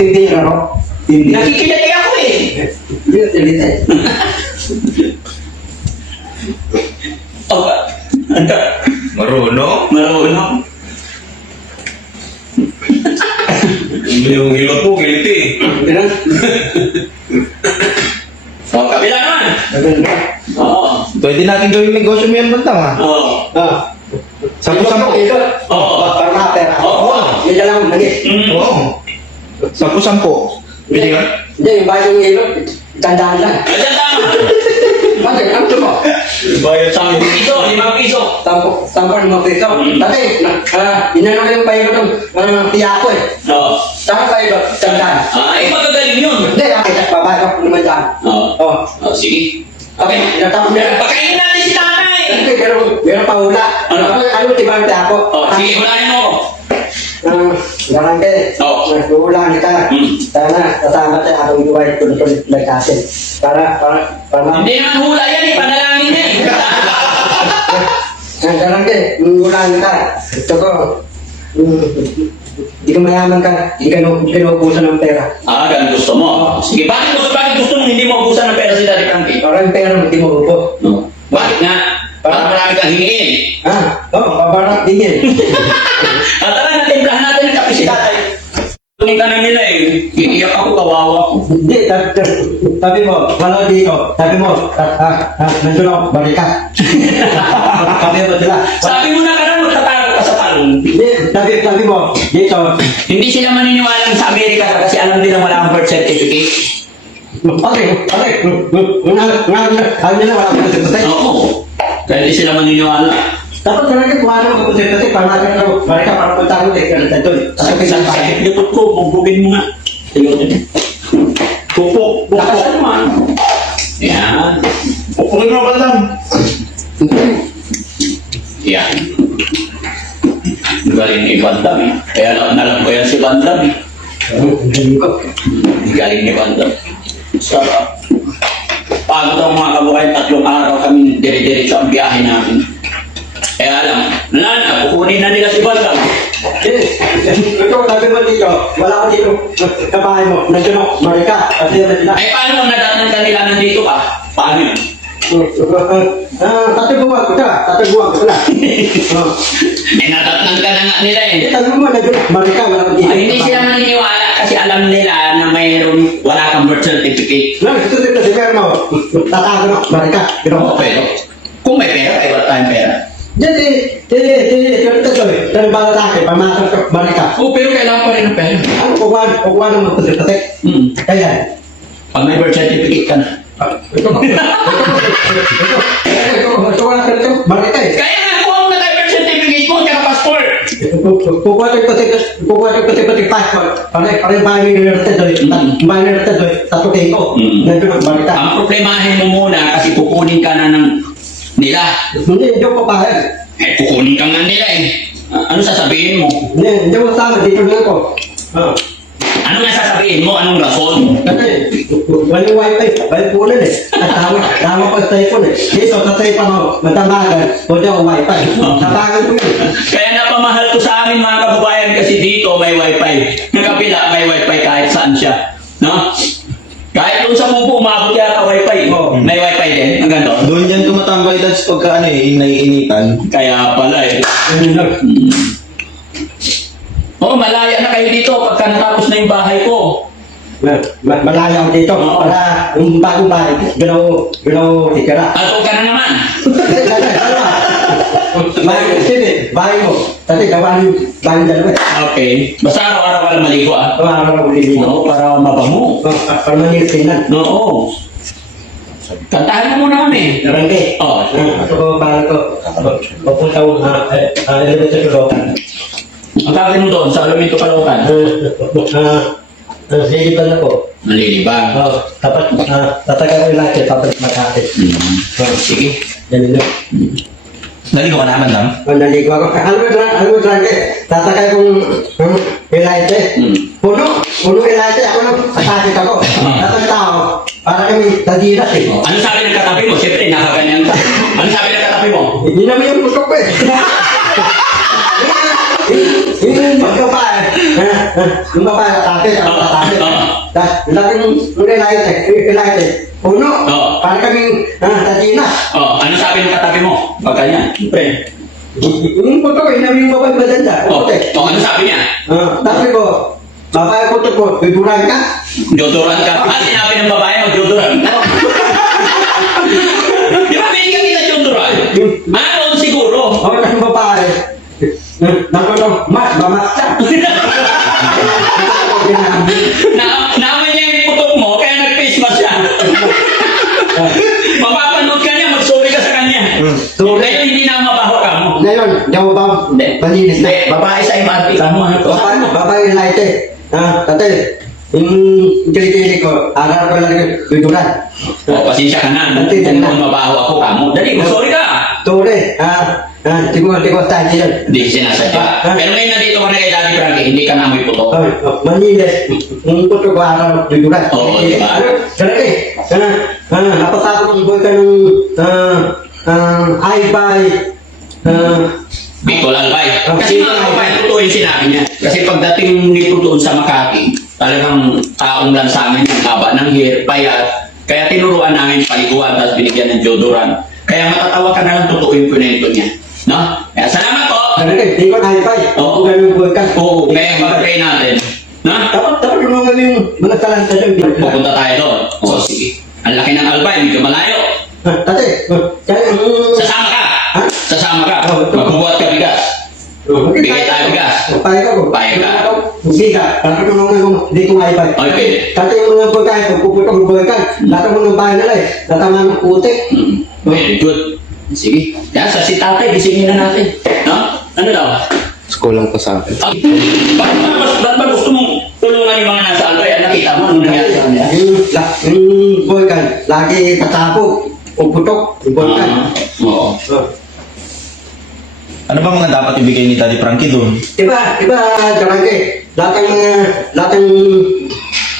hindi, ano? Hindi. Nakikilati ako eh. Hindi. Oh, ano? Marunong? Marunong. Yung hilot mo, kiliti. Ilan? Oh, kabila naman. Maganda. Oo. Pwede natin gawing negosyo mo yan, Bantang, ha? Oo. Sampu-sampu. Oo. Para makapera. Oo. Yan lang ang lagi. Oo. Sampu-sampu. Pwede ka? Hindi, yung bahay ng ilot, tandaan lang. Ayan tama. Bakit? Ano ito mo? Bayad sa 10 piso, 5 piso. Tampo ng mga piso. Dati, inano ko yung payo ng tiya ko eh. Oo. Saan payo? Tandaan. Eh magagaling yun. Hindi, babago ko naman dyan. Oo. Oh. Oh, sige. Okay, natapos na. Pakainin natin si tatay. Hindi, meron pa hula. Ano, tiba ang tiya ko? Oh, sige, hulaan mo. Barangay. Oo. Nagpuhulaan kita. Sana, kasama tayo akong iway tuloy-tuloy nagkasin. Para. Hindi naman hula yan eh, panalangin yan eh. Barangay, hulaan kita. Ito ko, hindi ka mayaman ka, hindi ka naubusan ng pera. Ganun gusto mo. Sige, bakit gusto mo hindi mo ubusan ng pera si Daddy Frankie? Para yung pera, hindi mo ubo. No. Bakit nga? Para marami kang hingiin. Pabarak din yan. Tara na, timplahan natin ang kape si tatay. Tunin ka na nila eh. Iiyak ako, kawawa ko. Hindi, sabi mo, wala dito. Sabi mo, nandun ako, balikat. Sabi mo sila. Sabi mo na ka na, magtataro ka sa talong. Hindi, sabi mo, dito. Hindi sila maniniwala sa Amerika kasi alam nila wala akong birth certificate. Okay. Alam nila wala akong certificate. Oo. Kaya hindi sila maniniwala. Dapat talaga kung ano ang certificate, para natin ako, balikat para punta ko, ganun doon. Sakit lipot ko, bugbugin mo nga. Ayun. Pupok. Nakasan mo ano? Yan. Pupukin mo, Bantang. Yan. Galing ni Bandam eh. Kaya nalam ko yan si Bandam eh. Galing ni Bandam. Sarap. Pagod ang mga kabuhay, 3 araw kami dire-dire sa biyahe namin. Kaya alam, kukunin na nila si Bandam. Ito, sabi mo dito, wala ko dito, kabahay mo, nandun ako, marika, kasi yun na sila. Paano mo nadatnan ka nila nandito ka? Paano yun? Tataguan ko sila. Nadatnan ka na nga nila eh. Sabi mo, nandun, marika, wala ko dito. Hindi sila maniniwala kasi alam nila na wala kang birth certificate. Ito dito, si Verno, tatago na, marika. Oo, pero kung may pera, ay wala tayong pera. Ito eh, tanong sa akin, pamatang ka, marika. Oo, pero kailangan pa rin ng pera. Ano, kukuha ng mga certificate? Kaya, Pag may birth certificate ka na. ito wala ka ito, marika eh. Kaya nga, kuha mo na tayo birth certificate mo, tsaka passport. Kukuha ng passport, para bahay ni Rerte doy, bahay ni Rerte doy, tatukin ko, nandun ang marika. Ang problemahin mo muna kasi kukunin ka na ng nila. Hindi ko papayag. Kukunin ka nga nila eh. Ano sasabihin mo? Hindi mo sama, dito lang ko. Ano nga sasabihin mo? Anong rason? Kasi, walang wifi, walang punan eh. At tama pa sa telephone eh. Dito, sa telephone mo, matamagan, wala akong wifi. Tapagan ko yun. Kaya napamahal ko sa amin mga kababayan kasi dito may wifi. Ng kapila may wifi kahit saan siya. No? Kahit kung sa mubo, umabot yata wifi. May wifi din, ang gano'n. Doon yan tumatambay dads pagka naiinitan. Kaya pala eh. Malaya na kayo dito pagka natapos na yung bahay ko. Malaya ako dito. Para yung bagong bahay, ganaw itira. Ato ka na naman. Bahay mo. Kasi gawa yung bahay dalawa eh. Okay. Basta araw-araw ka na maligo ah. Araw-araw ulit Oo, para mabango. para manilipinan. Oo. Kantahan mo muna kami. Narangke. Oo. Ito ko, para ko. Papunta ko, elevator to Locan. Ang tawagin mo doon, sa Alamento Caloocan. Liliban ako. Malilibang. Dapat, tatagal ko yung lahat, papalit Makati. Sige. Yan yun. Naligo ka naman, Dam? Naligo ako. Alam mo, tatakay kong Elijah. Puno Elijah. Ako nang atakit ako. Tatang tao. Para kami tadiras eh. Ano sabi ng katabi mo? Siyempre, nakaganyan ka. Ano sabi ng katabi mo? Hindi naman yung putok ko eh. Yung babae, yung babae atake, atake. Tapos, laking ilite, puno, para kaming tatina. Ano sabi ng katabi mo? Pagka niya, siyempre. Yung puto ko, inabi yung babae maganda. Ano sabi niya? Sabi ko, babae puto ko, biburan ka? Jodoran ka. Sinabi ng babae, mag-jodoran. Di ba binigyan kita jodoran? Ano siguro? Ako ng babae, nakulong, mas mamatsa. Naaman niya yung putok mo, kaya nag-face mask siya. Mapapanood ka niya, mag-sorry ka sa kanya. Sorry. Ngayon hindi na mabaho ka mo. Ngayon, daw ba, malinis na. Babae sa MRT ka mo, ano to? Babae ilite. Tatay, yung kilikili ko, aral ko lang yung biburan. Pasensya ka na. Kung mabaho ako ka mo. Dali, mag-sorry ka. Tore, di ko tayo dyan. Hindi sinasadya. Pero ngayon nandito ka na kay Daddy Frankie, hindi ka na amoy putok. Malinis, yung puto ko aral biburan. Oo, diba? Dali, napatakot yung boy ka ng ay-bay, Bicol Albay. Kasi mga kapay, totoo yung sinabi niya. Kasi pagdating nito doon sa Makati, talagang taong lang sa amin yung haba ng hair, payat. Kaya tinuruan namin paliguan, tapos binigyan ng deodorant. Kaya matatawa ka na lang, totoo yung kunento niya. No? Kaya salamat po! dali, di ko ay-bay. Oo. Ganun boy ka. Oo, kaya mag-pray natin. No? Dapat tulungan yung mga talanta dyan. Pupunta tayo doon. Oo, sige. Ang laki ng Albay, medyo malayo. Tate, Sasama ka! Ha? Sasama ka! Oo. Magbubuhat ka bigas. Bigay tayo bigas. Payag ako. Payag ka. Hindi ka. Dapat tulungan ko. Hindi ko ay-bay. Okay. Tate yung mga boy ka, puputong boy ka. Lahat mo ng bahay nila eh. Natama ng putik. Very good. Sige. Yan, sa si tatay, gisingin na natin. No? Ano daw? Kulang pa sa akin. Ba't ba gusto mong tulungan yung mga nasa Albay? Nakita mo anong nangyari sa kanila? Yung boy ka, lagi katapog. Puputok. Yung boy ka. Oo. Ano ba mga dapat ibigay ni Daddy Frankie doon? Diba, Jarangke, lahat ng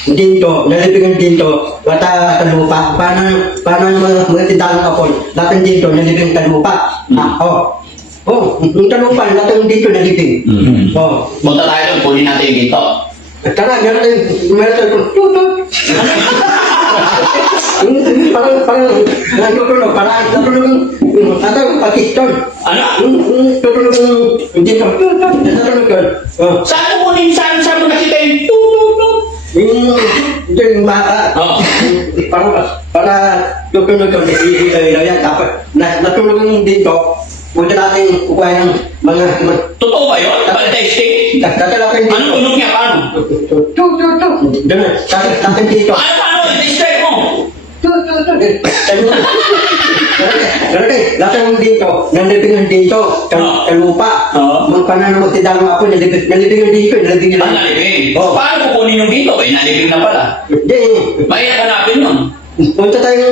dinto, nalipingan dinto, wata kalupa, paano yung mga tindahan kapon, lahat ng dinto, nalipingan kalupa. Yung kalupa, lahat ng dinto naliping. Punta tayo doon, kunin natin yung ginto. Tara, meron tayo, tutut. Parang, natutulog, pakiston. Ano? Tutulog yung dinto, natutulog yun. Saan mo kunin? Saan mo nakita yung tutut? Yung bata, para tutulog yun, ilaw yan, dapat natulog yung dito, huwag natin kukuha ng mga, Totoo ba yun? Pag-testing? tatalapin dito. Anong tunog niya? Paano? Ganun, tatalapin dito. Paano? I-distract mo? Ganun eh, lahat ng dito, nalipingan dito, kalupa, mga pananong magtidang ako, nalipingan dito, nalipingan Ang nalibing. Oo. Paano kukunin yung ginto? Eh, nalibing na pala. Hindi, Mahirap hanapin yun. punta tayo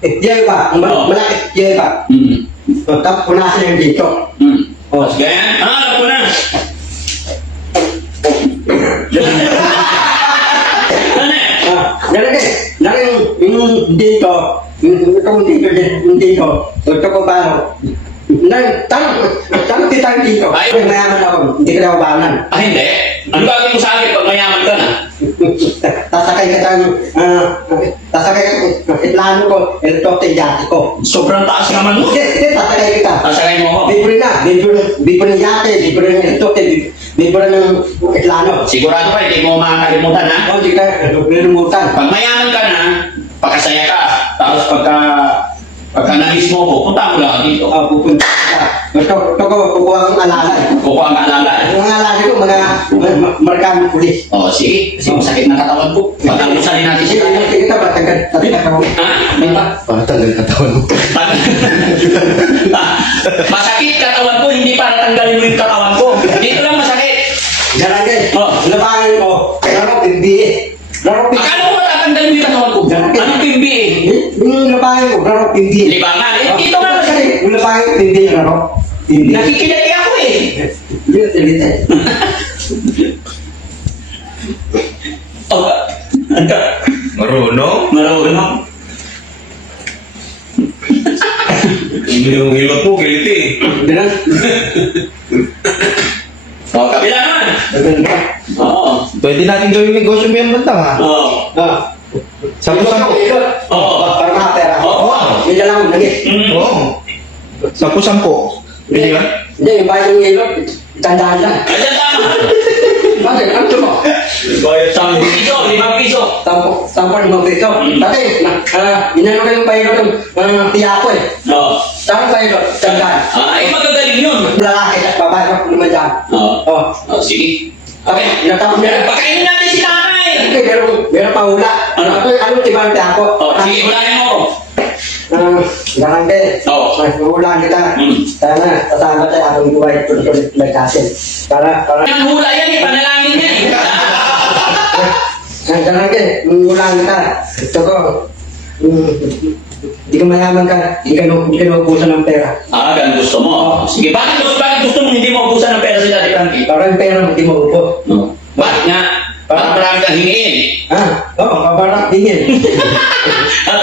Jeva, malaki Jeva. Tapos punasan yung dito. Tapos ganyan? Alam ko na. Ano eh? Lari yung dito, yung dito, ito ko ba, tanong kita dito, Ay. mayaman ako, hindi ka daw banan. Hindi. Ano gagawin mo sa akin pag mayaman ka na? Tasakay ka itlano ko, electrote yate ko. Sobrang taas naman mo. Hindi, tasakay kita. Sasakay mo ako. Libre ng yate, libre ng electrote, libre ng itlano. Sigurado ka, hindi mo makakalimutan ha? Hindi ka nilumutan. Pag mayaman ka na, pakasaya ka. Tapos pagka na-miss mo ko, punta mo lang ako dito. Pupunta ka. Ito ko, kukuha kang alalay. Kukuha ang alala. Yung mga alalay ko, mga markaming pulis. Oo, sige. Kasi masakit ng katawan ko. Pag-alusalin natin Sige, siya. sige ka ba? Tatagad ako. Ha? May ba? Patanggal katawan mo. Masakit katawan ko, hindi para tanggalin mo yung katawan ko. Dito lang masakit. Jarangke, labahin mo. Laro, bimbi. Laro, bimbi. Akala ko matatanggalin mo yung katawan ko. Anong bimbi eh? Yung labahin mo, laro, bimbi. Libangan eh. Dito nga masakit. Yung labahin mo, bimbi, laro. Bimbi. Nakikilati ako eh. Hindi, salita. Ano? Marunong? Marunong. Yung hilot mo, kiliti. Ganun. O, kabila naman. Maganda. Oo. Pwede natin gawing negosyo mo yan bandang ha. Oo. Ah. Sampu-sampu. Oo. Para makapera. Oo. Yun na lang, lagi. Oo. Sampu-sampu. Pwede ba? Hindi, yung bayad ng ilot, tandaan lang. Ayan, tama. Bakit? Ano ito mo? Bayad 10 piso, 5 piso. Tampo ng mga piso. Dati, inano ko yung bayad ng tiya ko eh. Oo. Saan bayad? Tandaan. Ay, magagaling yun. Lalaki at babae ko naman dyan. Oo. Oh. Oh, sige. Okay, natapos niya. Pakainin natin si nanay. Okay, meron pa hula. Ano tibang tiya ko? Oh, sige, ulahin mo. Garangke. Oo. Mahulaan kita. Sana, kasama tayo atong buhay. Tuloy-tuloy nagkasin. Para. Ang hula yan, ipanalangin yan. Garangke, mahulaan kita. Ito ko. Hindi ka mayaman ka. Hindi ka naubusan ng pera. Ganun gusto mo. Sige, bakit gusto mo hindi mo ubusan ng pera si Daddy Frankie? Para yung pera hindi mo upo. No. Bakit nga? Parang marami kang hingiin. Oo, kabarak dingin. At